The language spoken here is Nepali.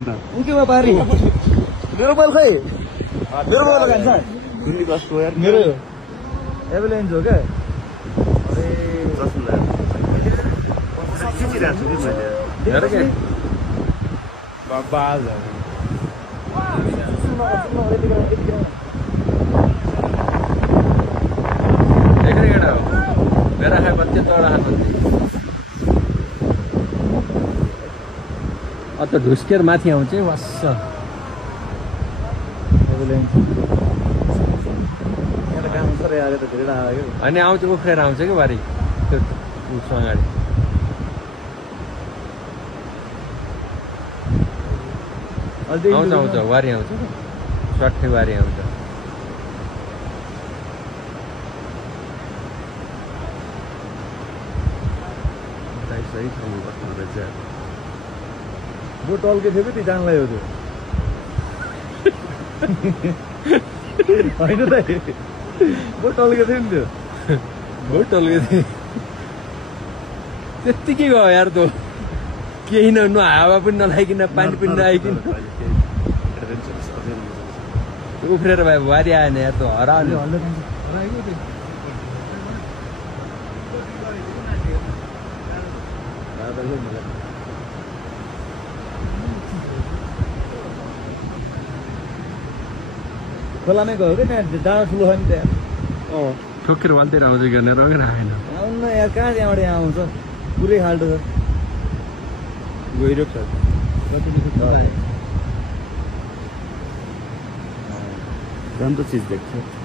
उनके पारी मेरो मोबाइल खै मेरो मोबाइल लगान्छ कुन्नी कस्तो यार मेरो एभलेन्स हो क्या अरे 10 लाख खिचिरहेको छु कि मैले हेर के बाज एकरे केटा हो मेरा है बच्चे तोड़ा हाथ अत ढुस्केर माथि आउँछ वास्स अनि आउँछ उफ्रेर आउँछ कि बारी त्यो उसको अगाडि आउँछ आउँछ वारी आउँछ स्वाट्ठै वारी आउँछ सही ठाउँमा बस्नु रहेछ वो टल्के थियो कि ती जानलाई हो त्यो होइन त वो टल्के थियो नि त्यो बहुत टल्के थियो त्यत्तिकै गयो यार त केही न हावा पनि नलाइकन पानी पनि नआइकन उफ्रेर भए वारी आएन यार त हराउने खोलामै गयो क्या त्यहाँ डाँडा ठुलो छ नि त्यहाँ ठोकेर वालतिर आउँछ गर्ने रगेर आएन आउनु यार कहाँ त्यहाँबाट यहाँ आउँछ पुरै खाल्टो छ गइरहेको छ राम्रो चिज देख्छ